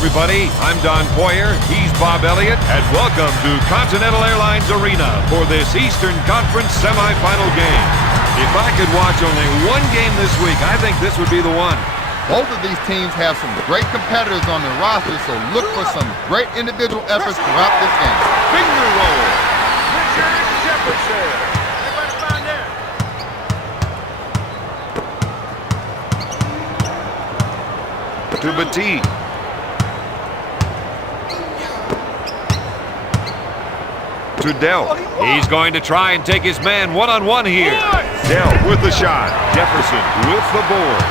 everybody. I'm Don Poyer, he's Bob Elliott, and welcome to Continental Airlines Arena for this Eastern Conference semifinal game. If I could watch only one game this week, I think this would be the one. Both of these teams have some great competitors on their roster, so look for some great individual efforts throughout this game. Finger roll. Richard Jefferson. Everybody find there. To Batiste. To Dell. He's going to try and take his man one-on-one here. Dell with the shot. Jefferson with the board.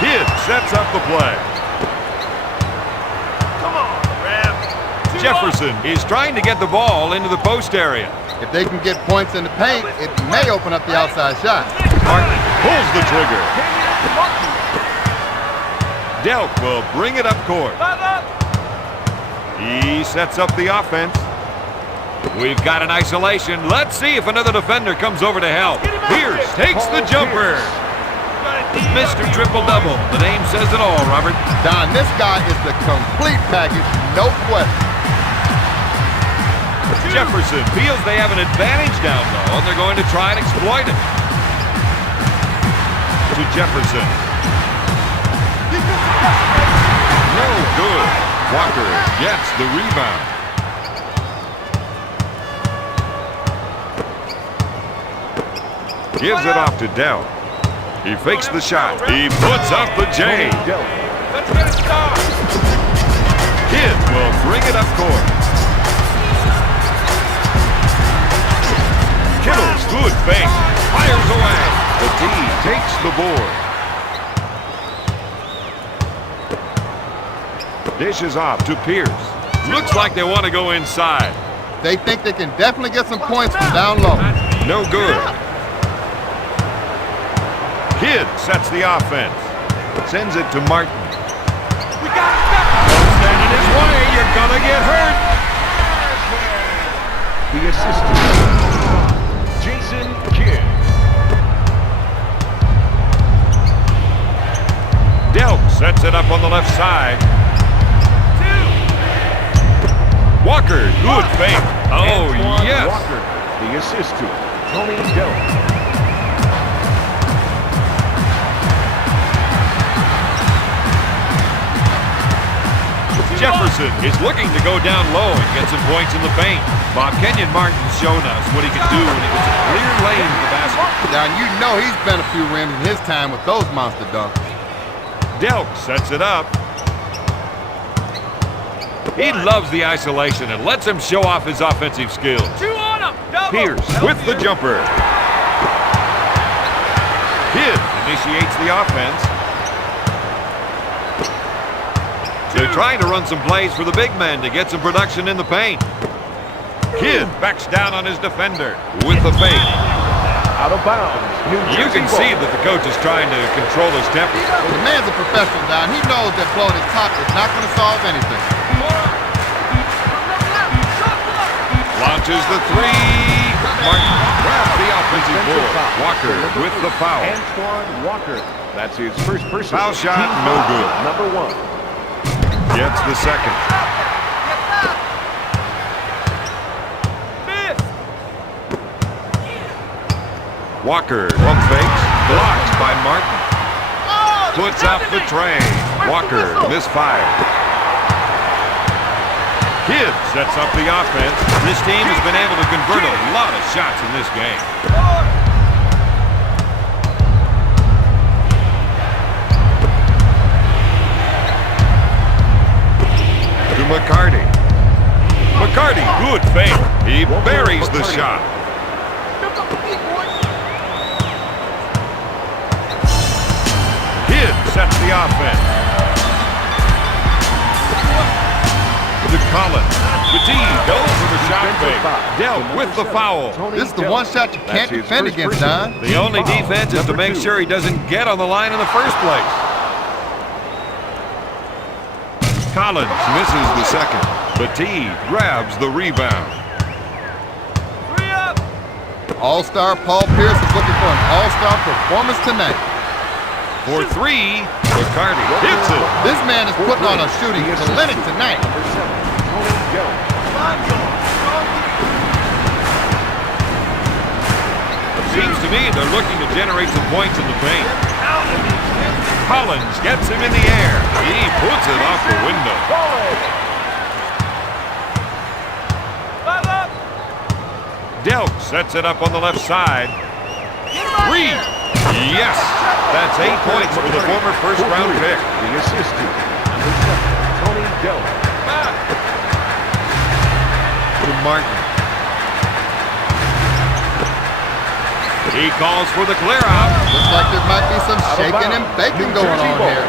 Kidd sets up the play. Come on, Rev. Jefferson is trying to get the ball into the post area. If they can get points in the paint, it may open up the outside shot. Martin pulls the trigger. Delk will bring it up court. He sets up the offense. We've got an isolation. Let's see if another defender comes over to help. Pierce takes the jumper. Mr. Triple-Double. The name says it all, Robert. Don, this guy is the complete package, no question. Jefferson feels they have an advantage down low, and they're going to try and exploit it. To Jefferson. No good. Walker gets the rebound. Gives it off to Dell. He fakes the shot. He puts up the J. Let's get it started. Kidd will bring it up court. Kittle's good fake. Fires away. The D takes the board. Dishes off to Pierce. Looks like they want to go inside. They think they can definitely get some points from down low. No good. Kidd sets the offense. Sends it to Martin. We got it. Don't stand in his way. You're gonna get hurt. The assistant, Jason Kidd. Delk sets it up on the left side. Walker, good fake. Oh, Antoine yes. Walker, the assist to Tony Delk. Jefferson is looking to go down low and get some points in the paint. Bob, Kenyon Martin's shown us what he can do when he gets a clear lane to the basket. Now, you know he's been a few rims in his time with those monster dunks. Delk sets it up. He loves the isolation and lets him show off his offensive skills. Two on him. Double. Pierce with the jumper. Kidd initiates the offense. They're trying to run some plays for the big men to get some production in the paint. Kidd backs down on his defender with the fake. Out of bounds. You can see that the coach is trying to control his temper. The man's a professional, Don. He knows that blowing his top is not going to solve anything. Launches the three. Martin grabs the offensive board. Walker with the foul. Antoine Walker. That's his first person. Foul shot, no good. Number one. Gets the second. Walker pump fakes. Blocked by Martin. Puts up the tray. Walker misfired. Kidd sets up the offense. This team has been able to convert a lot of shots in this game. To McCarty. McCarty, good fake. He buries the shot. Kidd sets the offense. To Collins. Batiste goes for the shot fake. Dealt with the foul. This is the one shot you can't defend against, Don. The only defense is to make sure he doesn't get on the line in the first place. Collins misses the second. Batiste grabs the rebound. All-star Paul Pierce is looking for an all-star performance tonight. For three, McCarty hits it. This man is putting on a shooting clinic tonight. Number 7, Tony Delk. Seems to me they're looking to generate some points in the paint. Collins gets him in the air. He puts it off the window. Delk sets it up on the left side. 3. Yes! That's 8 points for the former first-round pick. The assist to number 7, Tony Delk. To Martin. He calls for the clear out. Looks like there might be some shaking and baking going on here.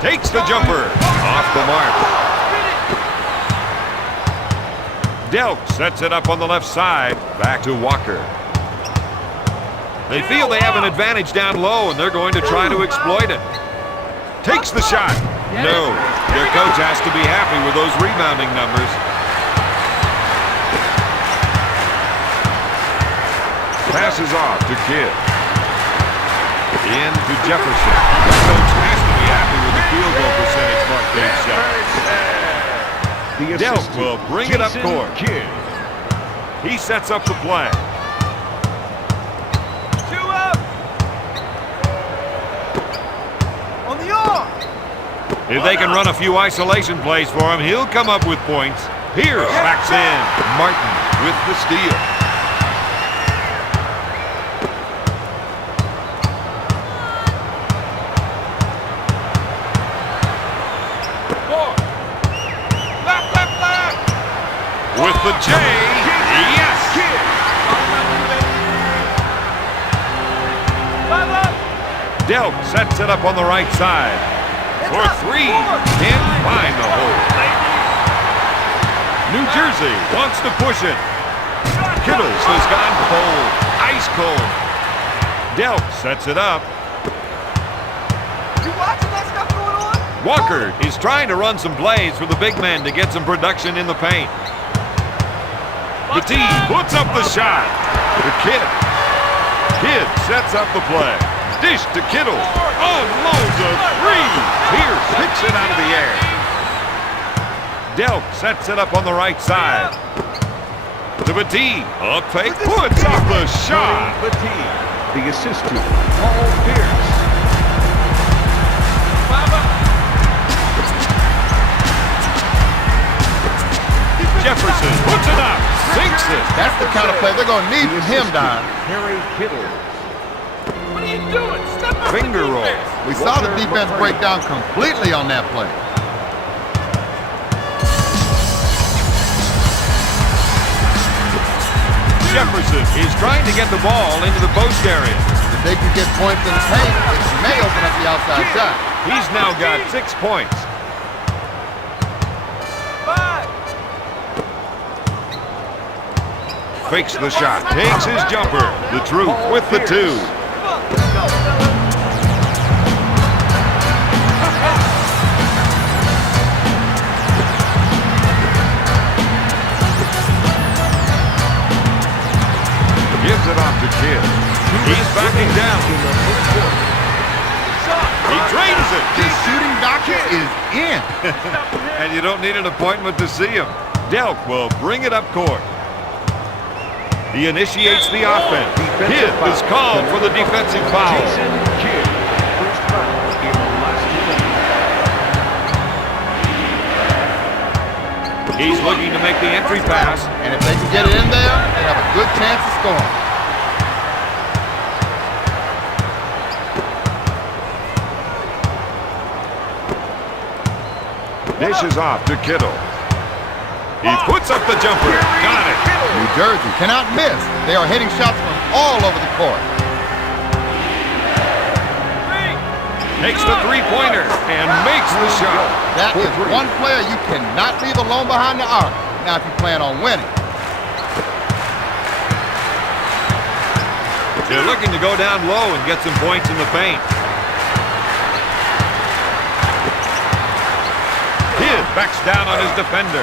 Takes the jumper. Off the mark. Delk sets it up on the left side. Back to Walker. They feel they have an advantage down low, and they're going to try to exploit it. Takes the shot. No. Their coach has to be happy with those rebounding numbers. Passes off to Kidd. In to Jefferson. The coach has to be happy with the field goal percentage mark they've set. Delk will bring it up court. He sets up the play. 2 up. On the arm. If they can run a few isolation plays for him, he'll come up with points. Pierce backs in. Martin with the steal. With the J, yes! Delk sets it up on the right side. For 3, can't find the hole. New Jersey wants to push it. Kittles has gone cold, ice cold. Delk sets it up. You watching that stuff going on? Walker is trying to run some plays for the big man to get some production in the paint. The team puts up the shot. To Kidd. Kidd sets up the play. Dish to Kittle. Unloads a 3. Pierce picks it out of the air. Delk sets it up on the right side. To Batee. Up fake. Puts off the shot. Batee. The assist to Paul Pierce. Jefferson puts it up. Sinks it. That's the kind of play they're going to need from him, Don. Harry Kittle. What are you doing? Step up Finger the roll. defense. We saw the defense break down completely on that play. Jefferson is trying to get the ball into the post area. If they can get points in the paint, it may open up the outside shot. He's now got 6 points. 5. Fakes the shot. Takes his jumper. The Truth with the 2. Come on, let's go, fella. Gives it off to Kidd. He's backing down. He drains it. His shooting doctor is in. And you don't need an appointment to see him. Delk will bring it up court. He initiates the offense. Kidd is called for the defensive foul. Jason Kidd. First foul in the last 2 minutes. He's looking to make the entry pass. And if they can get it in there, they have a good chance of scoring. Dishes off to Kittle. He puts up the jumper. Got it. New Jersey cannot miss. They are hitting shots from all over the court. Takes the three-pointer and makes the shot. That is one player you cannot leave alone behind the arc. Now if you plan on winning. They're looking to go down low and get some points in the paint. Kidd backs down on his defender.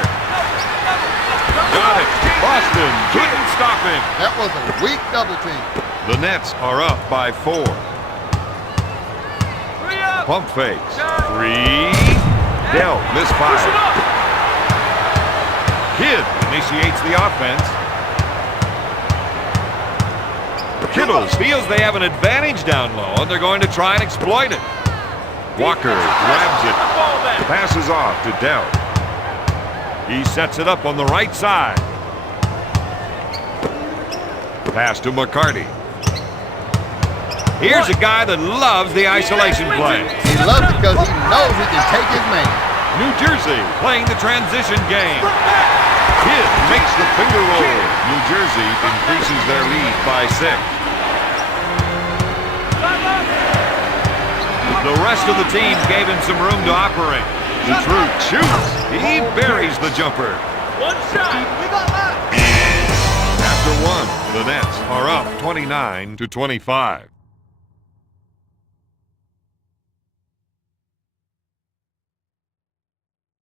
Got it. Boston couldn't stop him. That was a weak double team. The Nets are up by 4. 3 up. Pump fakes. 3. Dell Push it misfired. up. Kidd initiates the offense. Kittle feels they have an advantage down low, and they're going to try and exploit it. Walker grabs Get it. the ball back. Passes off to Dell. He sets it up on the right side. Pass to McCarty. Here's a guy that loves the isolation play. He loves it because he knows he can take his man. New Jersey playing the transition game. Kidd makes the finger roll. New Jersey increases their lead by 6. The rest of the team gave him some room to operate. Detroit shoots. He buries the jumper. One shot. We got that. After 1, the Nets are up 29-25.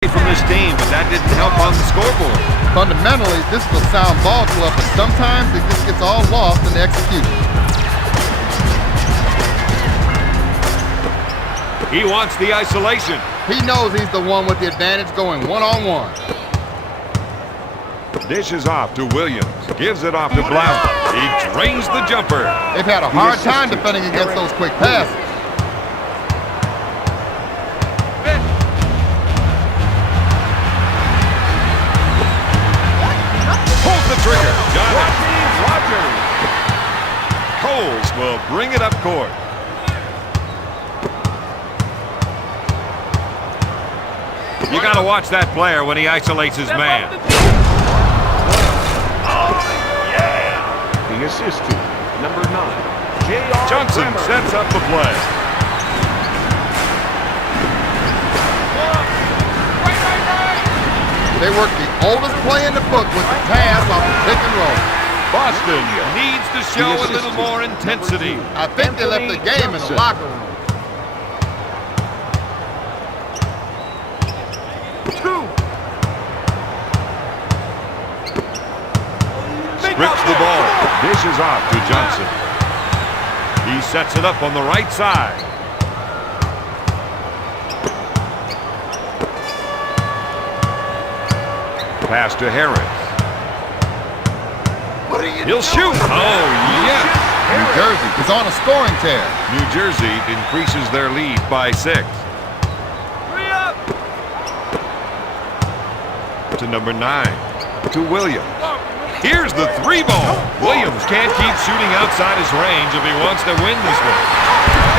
From this team, but that didn't help on the scoreboard. Fundamentally, this is a sound ball club, but sometimes it just gets all lost in the execution. He wants the isolation. He knows he's the one with the advantage going one-on-one. Dishes off to Williams. Gives it off to Blount. He drains the jumper. They've had a hard time defending against those quick passes. Pulls the trigger. Got it. Rogers. Coles will bring it up court. You got to watch that player when he isolates his man. The assist to number 9, J.R. Johnson Bremer. sets up the play. They work the oldest play in the book with the pass off the pick and roll. Boston needs to show a little more intensity. I think they left the game in the locker room. 2. Strips the ball. Dishes off to Johnson. He sets it up on the right side. Pass to Harris. He'll shoot. Oh, yes. New Jersey is on a scoring tear. New Jersey increases their lead by 6. 3 up. To number 9. To Williams. Here's the 3 ball. Williams can't keep shooting outside his range if he wants to win this one.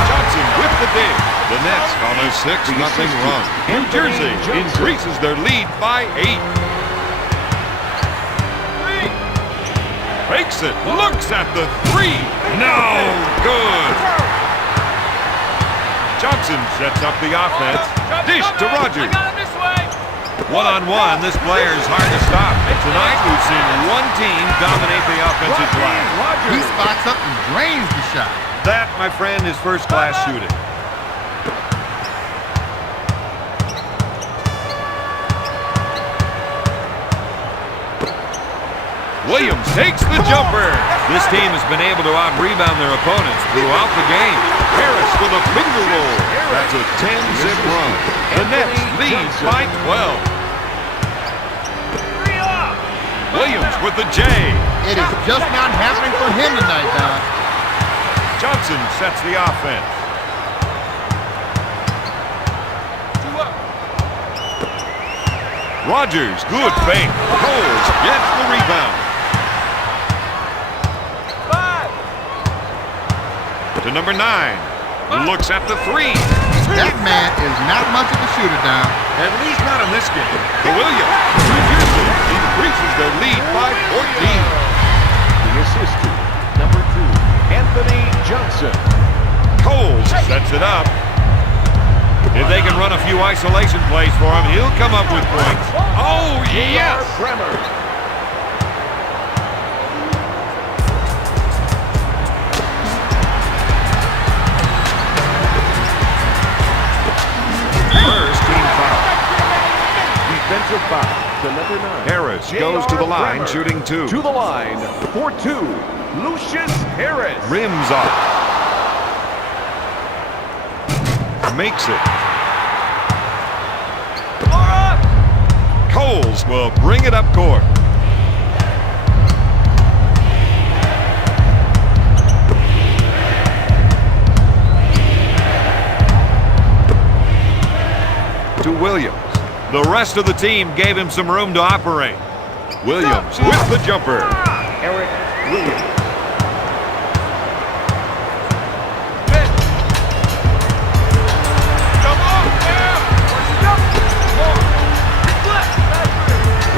Johnson with the dig. The Nets on a 6-0 run. New Jersey increases their lead by 8. Fakes it. Looks at the 3. No good. Johnson sets up the offense. Dish to Rogers. I got it this way. One-on-one, this player is hard to stop. Tonight, we've seen one team dominate the offensive glass. He spots up and drains the shot. That, my friend, is first-class shooting. Williams takes the jumper. This team has been able to out-rebound their opponents throughout the game. Harris with a finger roll. That's a 10-zip run. The Nets lead by 12. Williams with the J. It is just not happening for him tonight, Don. Johnson sets the offense. 2 up. Rogers, good fake. Coles gets the rebound. 5. To number 9. Looks at the 3. That man is not much of a shooter, Don. At least not in this game. To Williams. New Jersey increases their lead by 14. The assist to number 2, Anthony Johnson. Coles sets it up. If they can run a few isolation plays for him, he'll come up with points. Oh, yes! Bremer. First team foul. Offensive foul to number 9. Harris goes to the line, Bremer. shooting 2. To the line for 2. Lucius Harris. Rims off. Makes it. Coles will bring it up court. To Williams. The rest of the team gave him some room to operate. Williams with the jumper. Eric Williams.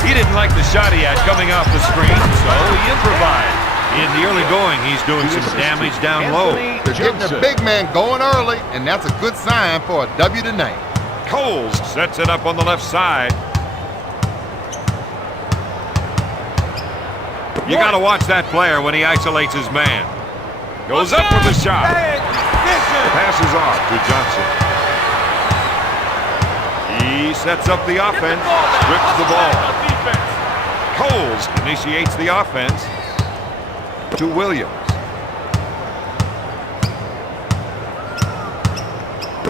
He didn't like the shot he had coming off the screen, so he improvised. In the early going, he's doing some damage down low. They're getting their big man going early, and that's a good sign for a W tonight. Coles sets it up on the left side. You got to watch that player when he isolates his man. Goes up with the shot. Passes off to Johnson. He sets up the offense, strips the ball. Coles initiates the offense to Williams.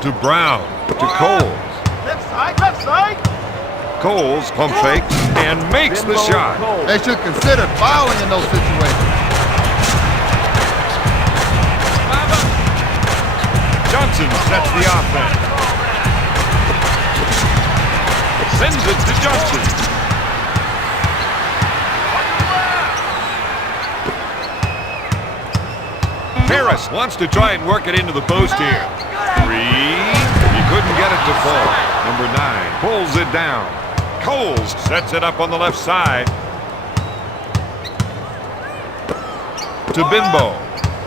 To Brown. To Coles. Left side, left side. Coles pump fakes and makes the shot. They should consider fouling in those situations. Johnson sets the offense. Sends it to Johnson. Harris wants to try and work it into the post here. 3. He couldn't get it to fall. Number 9 pulls it down. Coles sets it up on the left side. To Bimbo.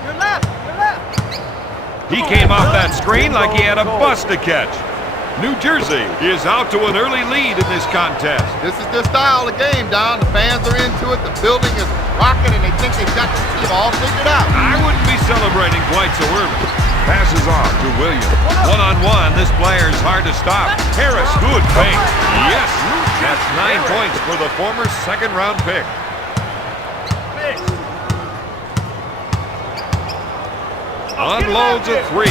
Your left, your left. He came off that screen like he had a bus to catch. New Jersey is out to an early lead in this contest. This is their style of game, Don. The fans are into it. The building is rocking, and they think they've got this team all figured out. I wouldn't be celebrating quite so early. Passes off to Williams. One-on-one, this player's hard to stop. Harris, good fake. Yes, that's 9 points for the former second-round pick. Unloads a 3.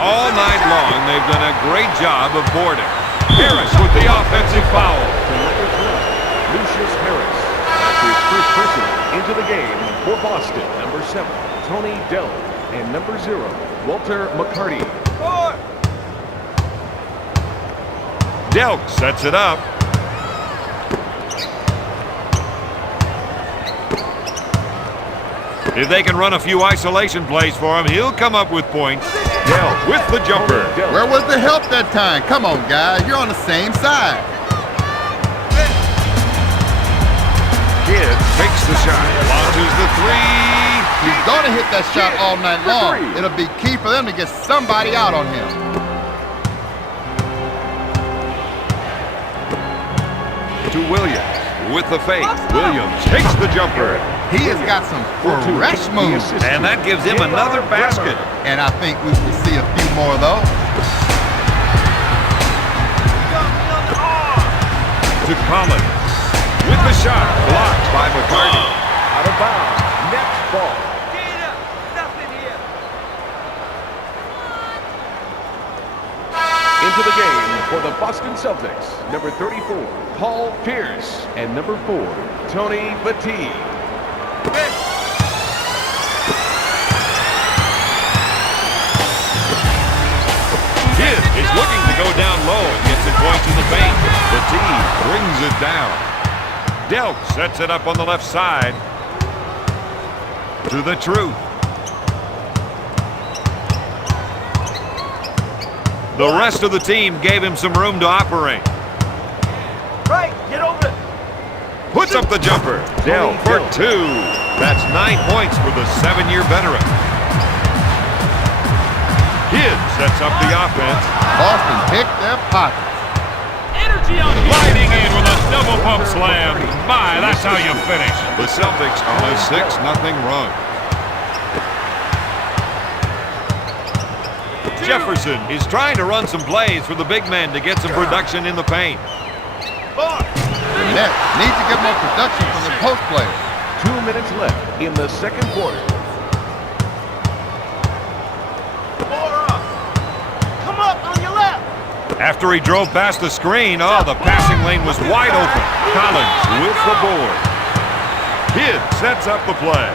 All night long, they've done a great job of boarding. Harris with the offensive foul. Lucius Harris. His first person into the game for Boston. Number 7, Tony Dell. And number 0, Walter McCarty. Delk sets it up. If they can run a few isolation plays for him, he'll come up with points. Delk with the jumper. Where was the help that time? Come on, guys. You're on the same side. Kidd takes the shot. Launches the 3. He's going to hit that shot all night long. It'll be key for them to get somebody out on him. To Williams with the fake. Williams takes the jumper. He has got some fresh moves. And that gives him another basket. And I think we will see a few more of those. To Collins with the shot. Blocked by McCarty. Out of bounds. Next ball. Into the game for the Boston Celtics, number 34, Paul Pierce, and number 4, Tony Batiste. Kidd is looking to go down low and get some points in the paint. Batiste brings it down. Delk sets it up on the left side. To the truth. The rest of the team gave him some room to operate. Right, get over it. Puts up the jumper. Dell for 2. That's 9 points for the 7-year veteran. Kidd sets up the offense. Boston picked their pockets. Energy on you. Sliding in with a double pump slam. My, that's how you finish. The Celtics on a 6-0 run. Jefferson is trying to run some plays for the big man to get some production in the paint. The Nets need to get more production from their post players. 2 minutes left in the second quarter. Come up on your left. After he drove past the screen, the passing lane was wide open. Collins with the board. Kidd sets up the play.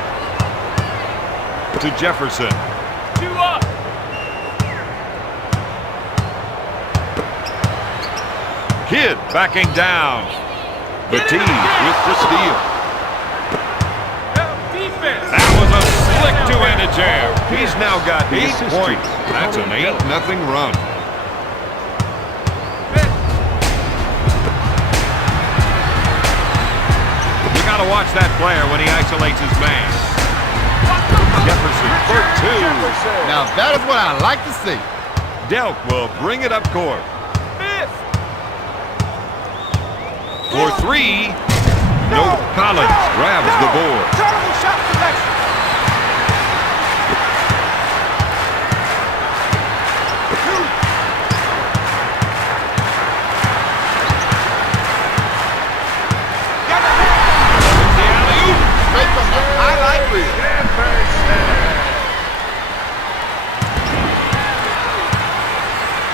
To Jefferson. 2 up. Kidd backing down. Bateed with the steal. Defense. That was a slick two-handed jam. He's now got 8 points. That's an 8-0 run. You got to watch that player when he isolates his man. Jefferson for 2. Now that is what I like to see. Delk will bring it up court. Miss. For 3. No. Collins grabs the board. Terrible shot selection. The alley-oop. Straight from the highlight reel.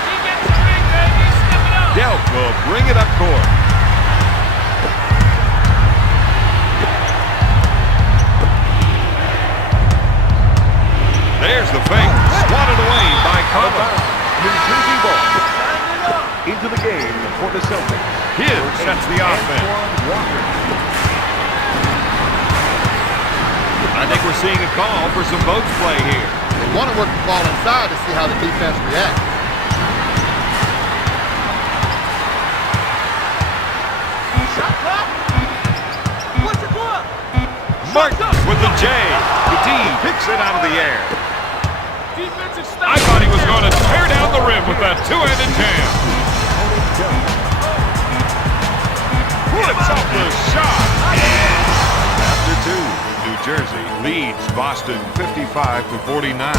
He gets the ring, baby. Step it up. Delk will bring it up court. There's the fake. Swatted away by Collins. New Jersey ball. Into the game for the Celtics. Kidd sets the offense. I think we're seeing a call for some boats play here. They want to work the ball inside to see how the defense reacts. Shot clock. What's your glove? Martin with the J. Bateed picks it out of the air. Defensive stop. I thought he was going to tear down the rim with that two-handed jam. Puts up the shot. After 2, New Jersey leads Boston 55-49.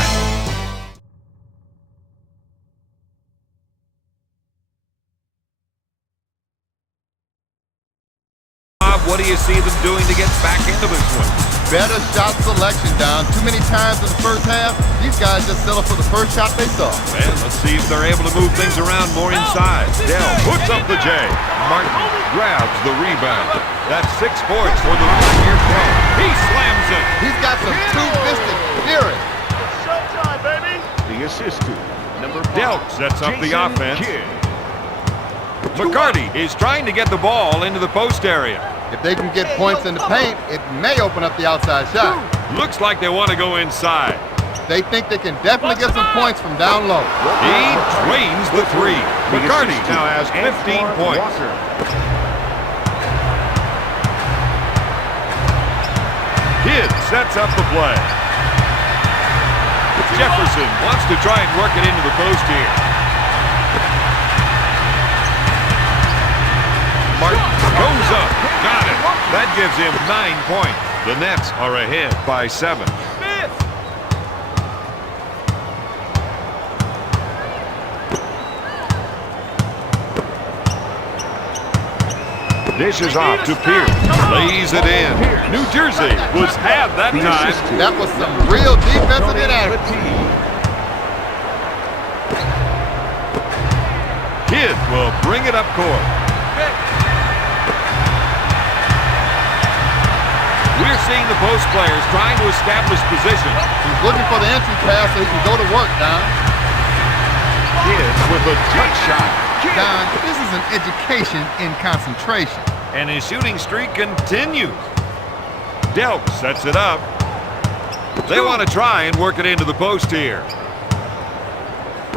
What do you see them doing to get back into this one? Better shot selection, Don. Too many times in the first half, these guys just settle for the first shot they saw. Well, let's see if they're able to move things around more inside. Dell puts up the J. Martin grabs the rebound. That's 6 points for the third-year pro. He slams it. He's got some two-fisted fury. It's showtime, baby. The assist to number 5. Delk sets up the Jason offense. Kidd. McCarty is trying to get the ball into the post area. If they can get points in the paint, it may open up the outside shot. Looks like they want to go inside. They think they can definitely get some points from down low. He drains the 3. McCarty now has 15 points. Kidd sets up the play. Jefferson wants to try and work it into the post here. Martin goes up. Got it. That gives him 9 points. The Nets are ahead by 7. Miss. Dishes off to Pierce. Lays it in. New Jersey was had that time. That was some real defensive inaction. Kidd will bring it up court. We're seeing the post players trying to establish position. He's looking for the entry pass so he can go to work, Don. Kidd with a touch shot. Don, this is an education in concentration. And his shooting streak continues. Delk sets it up. They want to try and work it into the post here.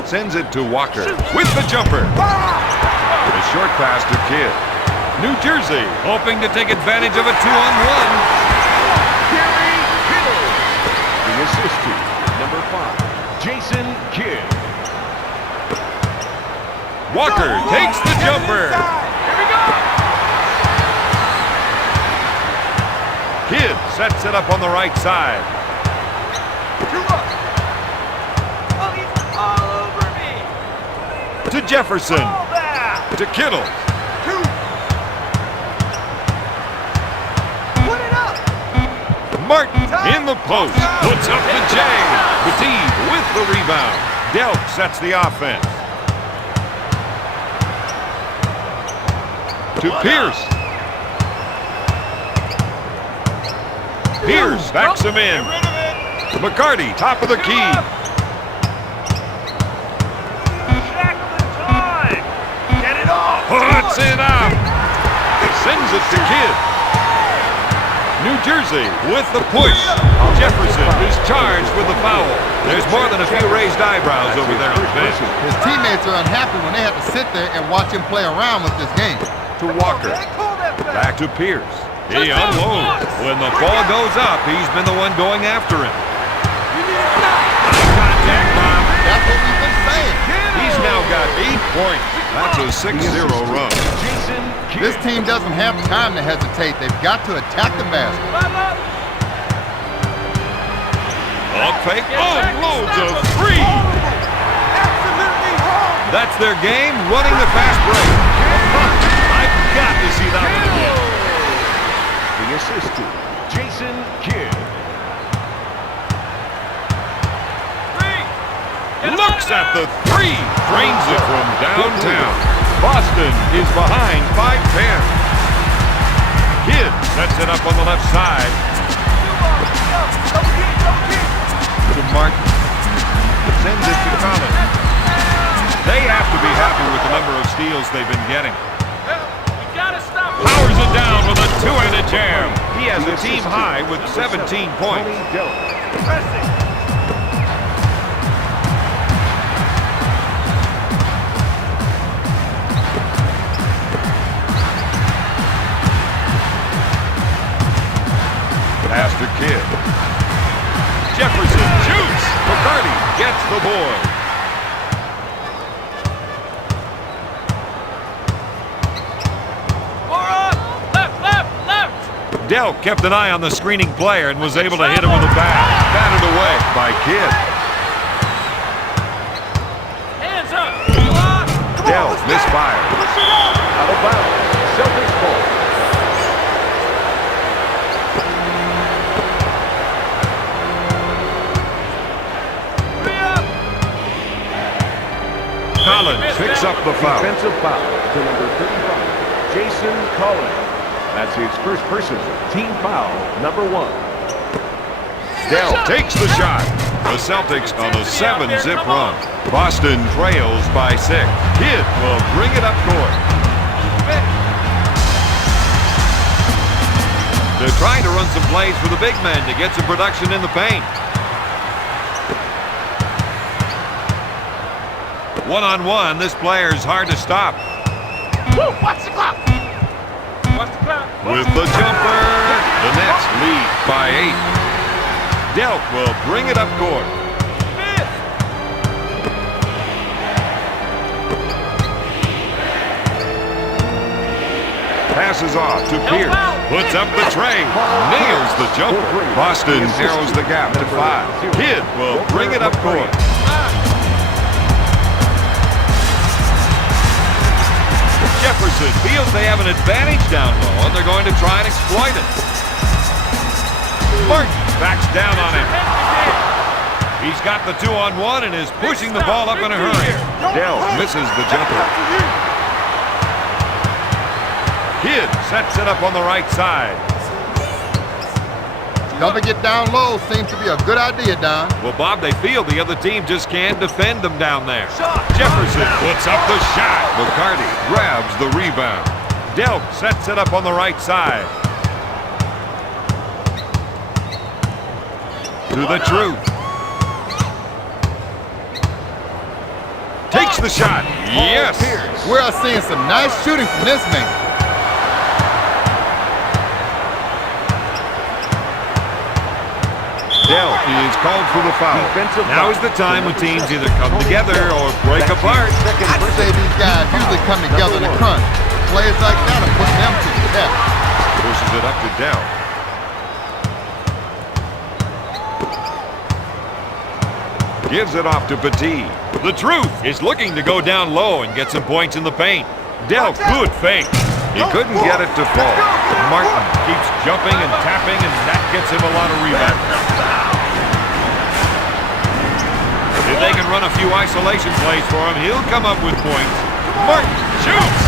Sends it to Walker with the jumper. A short pass to Kidd. New Jersey hoping to take advantage of a 2-on-1. The assist to number 5, Jason Kidd. Walker takes the jumper. Here we go. Kidd sets it up on the right side. 2 up. Oh, he's all over me. To Jefferson. All that. To Kittle. 2. Martin in the post. Puts up the J. Petit with the rebound. Delk sets the offense. To Pierce. Pierce backs him in. McCarty, top of the key. Puts it up. Sends it to Kidd. New Jersey with the push. Jefferson is charged with the foul. There's more than a few raised eyebrows over there on the bench. His teammates are unhappy when they have to sit there and watch him play around with this game. To Walker. Back to Pierce. He unloads. When the ball goes up, he's been the one going after him. Contact, Bob. That's what we've been saying. He's now got 8 points. That's a 6-0 run. This team doesn't have time to hesitate. They've got to attack the basket. A fake unloads a 3. That's their game, running the fast break. I've got to see that one again. The assist to Jason Kidd. Looks at the 3. Drains it from downtown. Boston is behind 5-10. Kidd sets it up on the left side. To Martin. Sends it to Collins. They have to be happy with the number of steals they've been getting. Powers it down with a two-handed jam. He has a team high with 17 points. Pass to Kidd. Jefferson shoots. McCarty gets the board. Delk kept an eye on the screening player and was able to hit him with a bat. Batted away by Kidd. Hands up. Delk misfired. Out of bounds. Celtics ball. Collins picks up the foul. Defensive foul to number 35, Jason Collins. That's his first personal team foul, number 1. Dell takes the shot. The Celtics on a 7-zip run. Boston trails by 6. Kidd will bring it up court. They're trying to run some plays for the big men to get some production in the paint. One-on-one, this player's hard to stop. Watch the clock. Watch the clock. With the jumper, the Nets lead by 8. Delk will bring it up court. Passes off to Pierce. Puts up the tray. Nails the jumper. Boston narrows the gap to 5. Kidd will bring it up court. Jefferson feels they have an advantage down low, and they're going to try and exploit it. Martin backs down on him. He's got the 2-on-1 and is pushing the ball up in a hurry. Dell misses the jumper. Kidd sets it up on the right side. Double get down low seems to be a good idea, Don. Well, Bob, they feel the other team just can't defend them down there. Jefferson puts up the shot. McCarty grabs the rebound. Delk sets it up on the right side. To the truth. Takes the shot. Yes. We're seeing some nice shooting from this man. Dell is called for the foul. Now is the time when teams either come together or break apart. I'd say these guys usually come together in a crunch. Players like that are putting them to the test. Pushes it up to Dell. Gives it off to Petit. The truth is looking to go down low and get some points in the paint. Dell, good fake. He couldn't get it to fall. Martin keeps jumping and tapping, and that gets him a lot of rebounds. If they can run a few isolation plays for him, he'll come up with points. Martin shoots!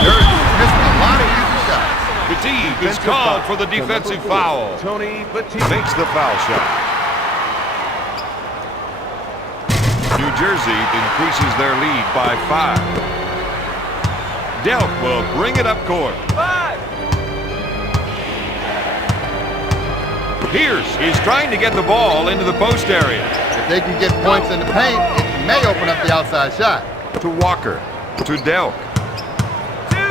Jersey missing a lot of easy shots. Petit is called for the defensive foul. Tony Petit Makes the foul shot. New Jersey increases their lead by 5. Delk will bring it up court. 5. Pierce is trying to get the ball into the post area. If they can get points in the paint, it may open up the outside shot. To Walker. To Delk. 2. 9.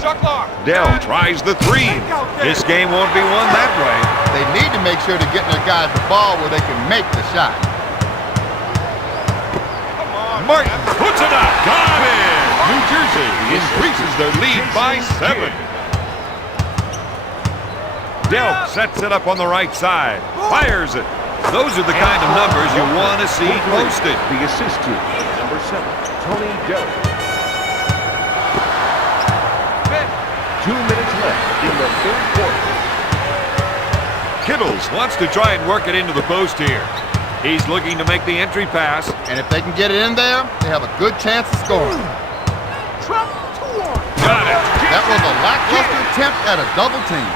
Shot clock. Delk tries the 3. This game won't be won that way. They need to make sure to get their guys the ball where they can make the shot. Martin puts it up. Got it! New Jersey increases their lead by 7. Delk sets it up on the right side. Fires it. Those are the kind of numbers you want to see posted. The assist to number 7, Tony Delk. 2 minutes left in the third quarter. Kittles wants to try and work it into the post here. He's looking to make the entry pass. And if they can get it in there, they have a good chance of scoring. Got it. That was a lackluster attempt at a double team.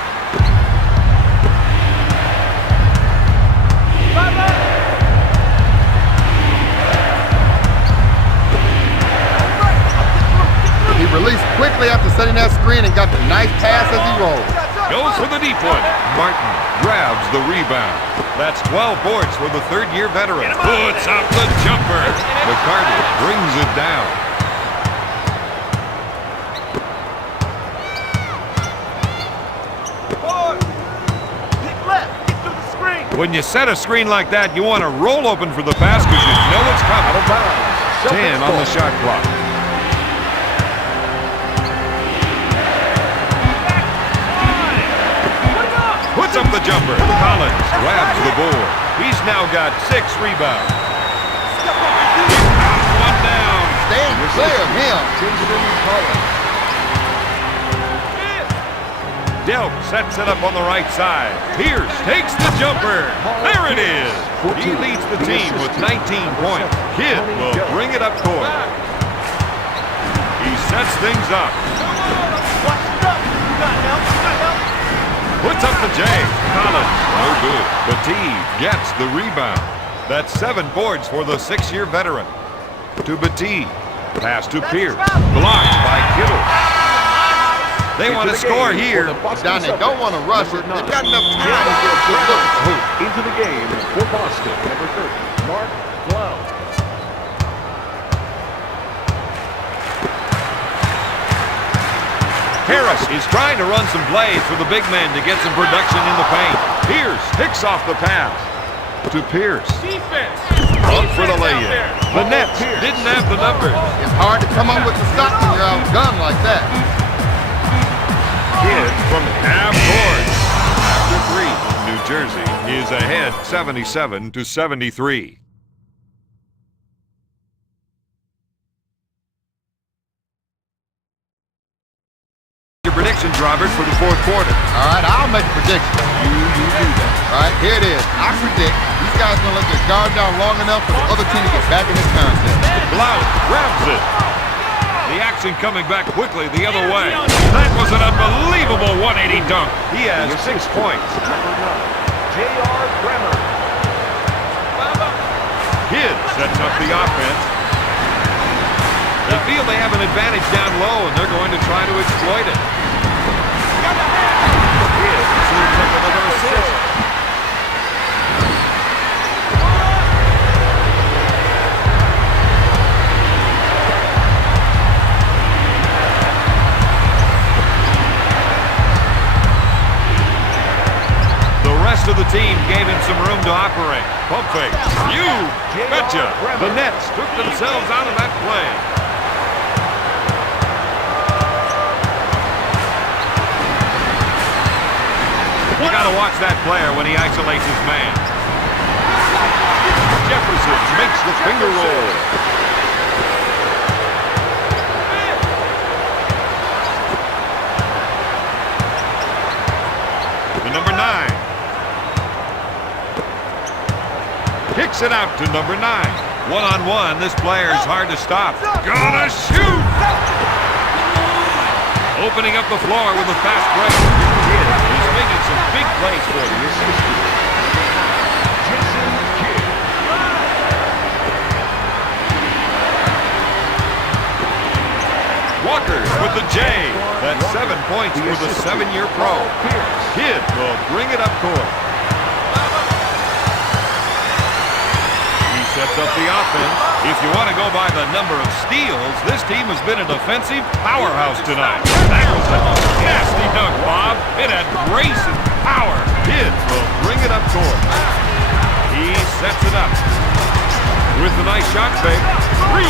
He released quickly after setting that screen and got the nice pass as he rolled. Goes for the deep one. Martin grabs the rebound. That's 12 boards for the third-year veteran. Puts up the jumper. McCarty brings it down. When you set a screen like that, you want to roll open for the pass because you know it's coming. 10 on the shot clock. Puts up the jumper. Collins grabs the board. He's now got 6 rebounds. One down. Stand clear of him. Delk sets it up on the right side. Pierce takes the jumper. There it is. He leads the team with 19 points. Kidd will bring it up court. He sets things up. Puts up the J. Collins, no good. Petit gets the rebound. That's 7 boards for the 6-year veteran. To Petit. Pass to Pierce. Blocked by Kittle. They want to score here. Don, they don't want to rush it. They've got enough time to get a good look at the hoop. Into the game for Boston, number 30, Mark Blount. Harris is trying to run some plays for the big man to get some production in the paint. Pierce picks off the pass. To Pierce. Defense. Up for the lay-in. The Nets didn't have the numbers. It's hard to come up with the stop when you're outgunned like that. Kidd from half court. After 3, New Jersey is ahead 77-73. Your predictions, Robert, for the fourth quarter. All right, I'll make a prediction. You do that. All right, here it is. I predict these guys are going to let their guard down long enough for the other team to get back in this concept. Blount grabs it. The action coming back quickly the other way. That was an unbelievable 180 dunk. He has 6 points. Number 9, J.R. Bremer. Kidd sets up the offense. They feel they have an advantage down low, and they're going to try to exploit it. Kidd serves up another assist. The rest of the team gave him some room to operate. Pump fake. You betcha. The Nets took themselves out of that play. You got to watch that player when he isolates his man. Jefferson makes the finger roll. Kicks it out to number 9. One-on-one, this player is hard to stop. Gonna shoot! Opening up the floor with a fast break. He's making some big plays for the assistant. Walker with the J. That's 7 points for the 7-year pro. Kidd will bring it up court. He sets up the offense. If you want to go by the number of steals, this team has been a defensive powerhouse tonight. That was a nasty dunk, Bob. It had grace and power. Kidd will bring it up court. He sets it up. With a nice shot fake. 3.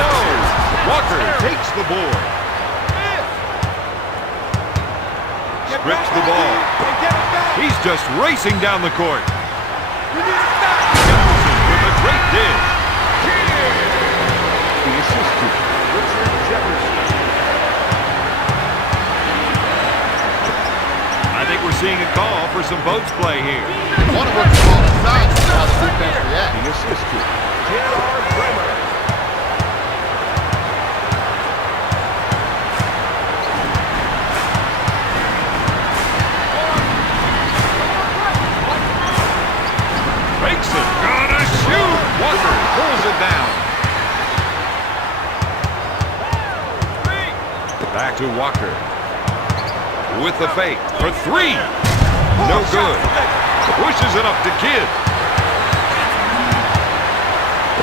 No! Walker takes the board. Strips the ball. He's just racing down the court. Jefferson with a great dish. The assistant, Richard Jefferson. I think we're seeing a call for some post play here. I wonder what the ball decides to how the defense reacts. The assistant, J.R. Bremer. Makes it. Gonna shoot. Walker pulls it down. Back to Walker. With the fake for 3. No good. Pushes it up to Kidd.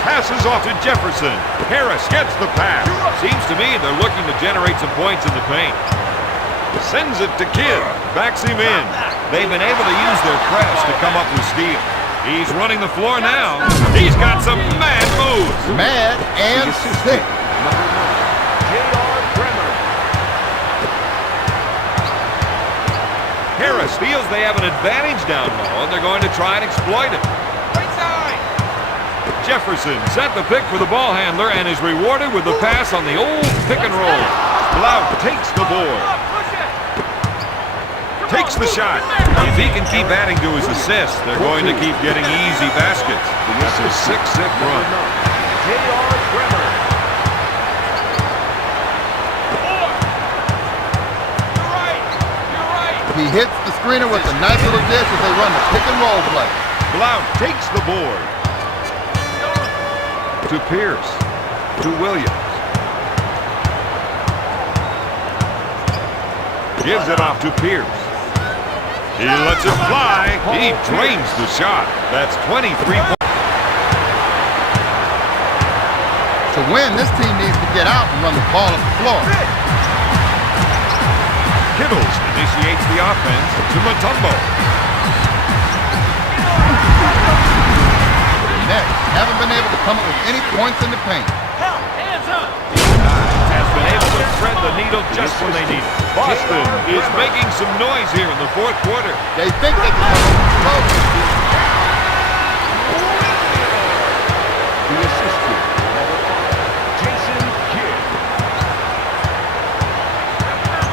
Passes off to Jefferson. Harris gets the pass. Seems to me they're looking to generate some points in the paint. Sends it to Kidd. Backs him in. They've been able to use their press to come up with steals. He's running the floor now. He's got some mad moves. Mad and sick. Number 9, J.R. Bremer. Harris feels they have an advantage down low, and they're going to try and exploit it. Jefferson set the pick for the ball handler and is rewarded with the pass on the old pick and roll. Blount takes the board. Takes the shot. If he can keep adding to his assists, they're going to keep getting easy baskets. That's a 6-6 run. J.R. Bremer. He hits the screener with a nice little dish as they run the pick and roll play. Blount takes the board. To Pierce. To Williams. Gives it off to Pierce. He lets it fly. He drains the shot. That's 23 points. To win, this team needs to get out and run the ball up the floor. Kittles initiates the offense to Mutombo. The Nets haven't been able to come up with any points in the paint. Has been able to thread the needle just when they need it. Boston is making some noise here in the fourth quarter. They think they can come up with close. The assistant, number 5, Jason Kidd.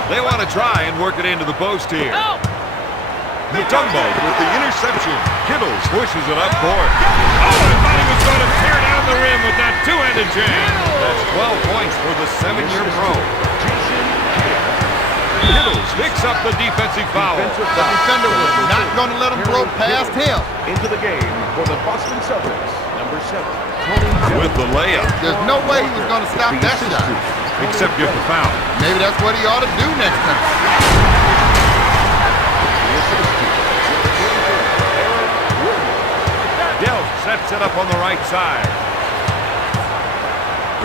They want to try and work it into the post here. Mutombo with the interception. Kittles pushes it up court. Oh, I thought he was going to tear down the rim with that two-handed jam. That's 12 points for the 7-year pro. Kittles picks up the defensive foul. The defender was not going to let him blow past him. Into the game for the Boston Celtics, number 7, Tony Delk. With the layup. There's no way he was going to stop that shot. Except get the foul. Maybe that's what he ought to do next time. Delk sets it up on the right side.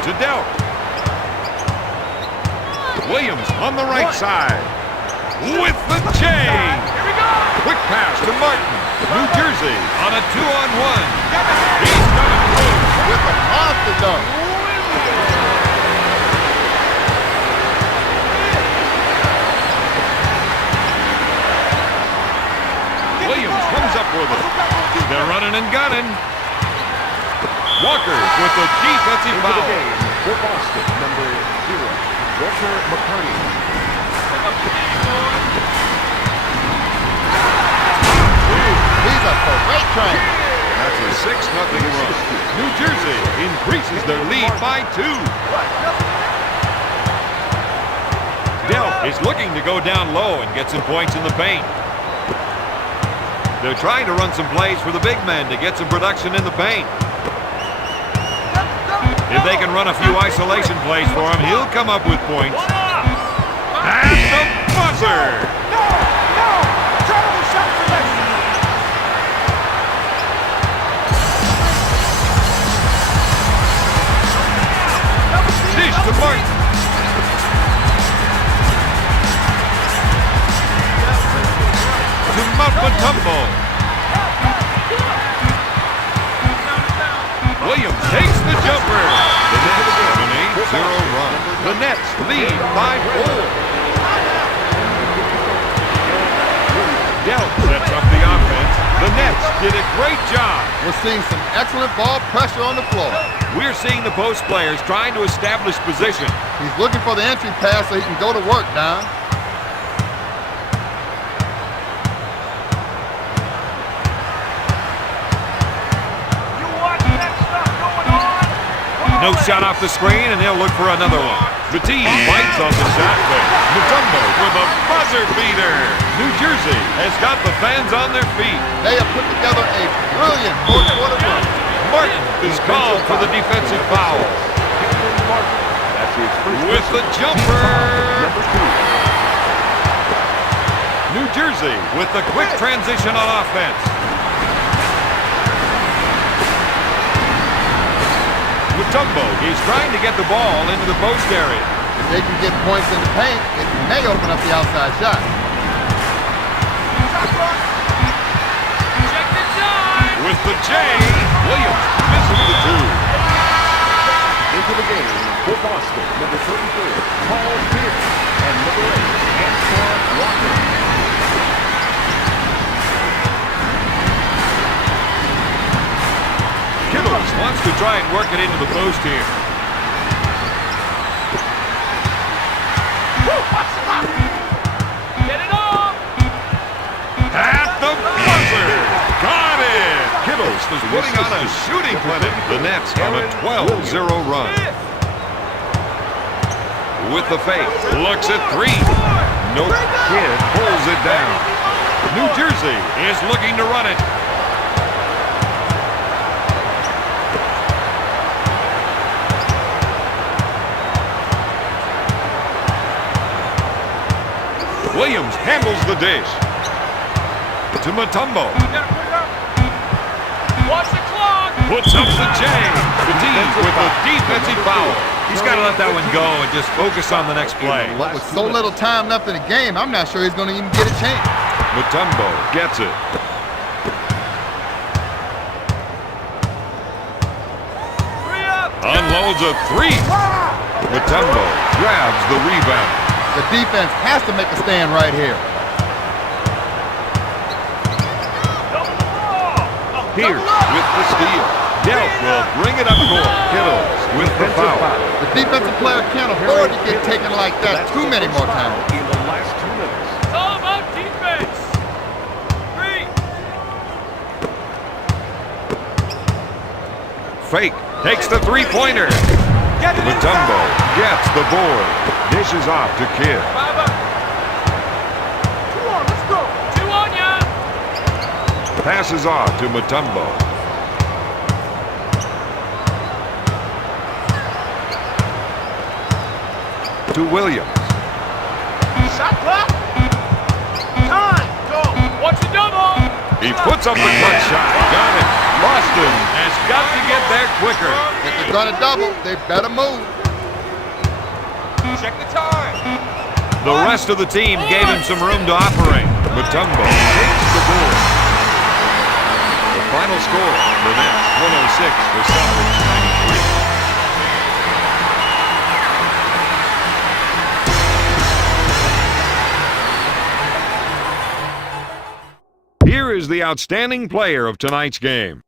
To Delk. Williams on the right side. With the J. Quick pass to Martin. New Jersey on a 2-on-1. He's coming through With a monster dunk. Williams comes up with it. They're running and gunning. Walker with the defensive Into the foul. game for Boston, number 0, Walter McCarty. He's a freight train. That's a 6-0 run. New Jersey increases their lead by 2. Delp is looking to go down low and get some points in the paint. They're trying to run some plays for the big men to get some production in the paint. If they can run a few isolation plays for him, he'll come up with points. And the buzzer! Dish to Martin. To Mutombo. Williams takes the jumper. The Nets have an 8-0 run. The Nets lead by 4. Delp sets up the offense. The Nets did a great job. We're seeing some excellent ball pressure on the floor. We're seeing the post players trying to establish position. He's looking for the entry pass so he can go to work, Don. No shot off the screen, and they'll look for another one. Batiste bites on the shot fake. Mutombo with a buzzer beater. New Jersey has got the fans on their feet. They have put together a brilliant fourth-quarter run. Martin is called for the defensive foul. That's his first With the jumper. Number 2. New Jersey with the quick transition on offense. Mutombo is trying to get the ball into the post area. If they can get points in the paint, it may open up the outside shot. Check the time. With the J, Williams misses the 2. Into the game for Boston, number 34, Paul Pierce, and number 8, Antoine Walker. Kittles wants to try and work it into the post here. Get it off. At the buzzer! Got it! Kittles is putting on a shooting clinic. The Nets on a 12-0 run. With the fake. Looks at 3. Nope. Kid pulls it down. New Jersey is looking to run it. Williams handles the dish. To Mutombo. Watch the clock. Puts up the J. Batiste with the defensive foul. He's got to let that one go and just focus on the next play. But with so little time left in the game, I'm not sure he's going to even get a chance. Mutombo gets it. Hurry up. Unloads a 3. Mutombo grabs the rebound. The defense has to make a stand right here. Pierce with the steal. Delp will bring it up court. Kittles with the foul. The defensive player can't afford to get taken like that too many more times. In the last 2 minutes. It's all about defense. 3. Fake takes the three-pointer. Mutombo gets the board. Dishes off to Kidd. 5 up. 2 on, let's go. 2 on ya. Passes off to Mutombo. To Williams. Shot clock. Time. Go. Watch the double. He puts up the clutch shot. Got it. Boston has got to get there quicker. If they're going to double, they better move. Check the time. The rest of the team gave him some room to operate. Mutombo takes the board. The final score, the Nets 106, the Celtics 93. Here is the outstanding player of tonight's game.